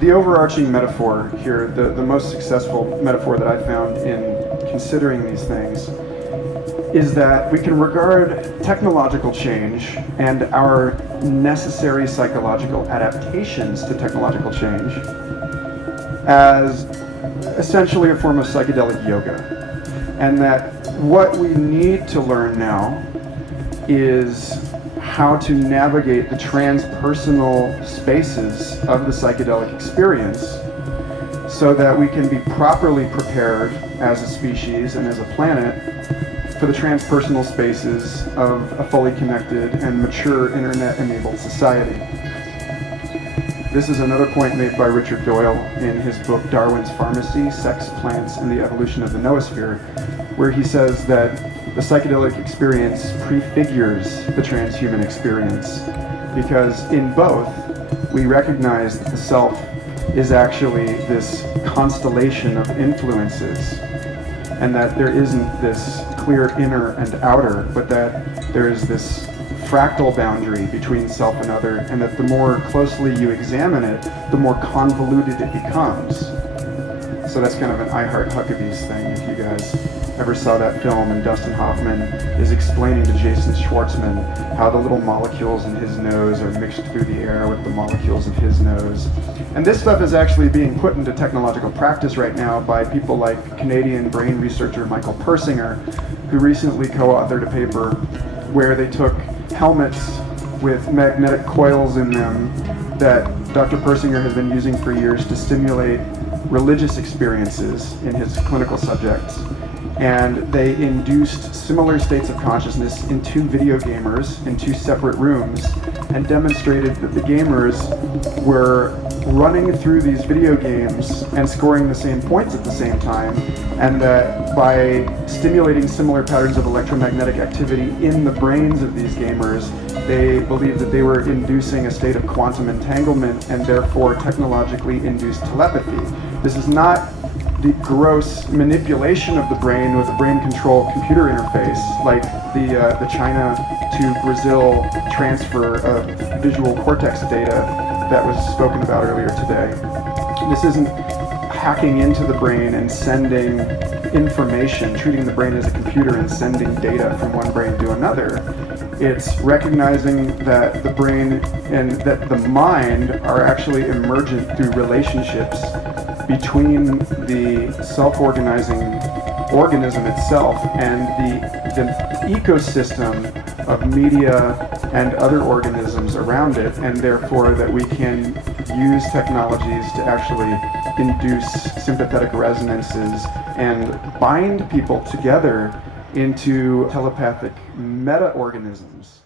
the overarching metaphor here, the most successful metaphor that I found in considering these things, is that we can regard technological change and our necessary psychological adaptations to technological change as essentially a form of psychedelic yoga. And that what we need to learn now is how to navigate the transpersonal spaces of the psychedelic experience so that we can be properly prepared as a species and as a planet for the transpersonal spaces of a fully connected and mature internet-enabled society. This is another point made by Richard Doyle in his book Darwin's Pharmacy, Sex, Plants, and the Evolution of the Noosphere, where he says that the psychedelic experience prefigures the transhuman experience, because in both we recognize that the self is actually this constellation of influences, and that there isn't this clear inner and outer, but that there is this fractal boundary between self and other, and that the more closely you examine it, the more convoluted it becomes. So that's kind of an I Heart Huckabees thing, if you guys ever saw that film, and Dustin Hoffman is explaining to Jason Schwartzman how the little molecules in his nose are mixed through the air with the molecules of his nose. And this stuff is actually being put into technological practice right now by people like Canadian brain researcher Michael Persinger, who recently co-authored a paper where they took helmets with magnetic coils in them that Dr. Persinger has been using for years to stimulate religious experiences in his clinical subjects. And they induced similar states of consciousness in two video gamers in two separate rooms, and demonstrated that the gamers were running through these video games and scoring the same points at the same time, and that by stimulating similar patterns of electromagnetic activity in the brains of these gamers, they believed that they were inducing a state of quantum entanglement and therefore technologically induced telepathy. This is not the gross manipulation of the brain with a brain control computer interface, like the China to Brazil transfer of visual cortex data that was spoken about earlier today. This isn't hacking into the brain and sending information, treating the brain as a computer and sending data from one brain to another. It's recognizing that the brain and that the mind are actually emergent through relationships between the self-organizing organism itself and the ecosystem of media and other organisms around it, and therefore that we can use technologies to actually induce sympathetic resonances and bind people together into telepathic meta-organisms.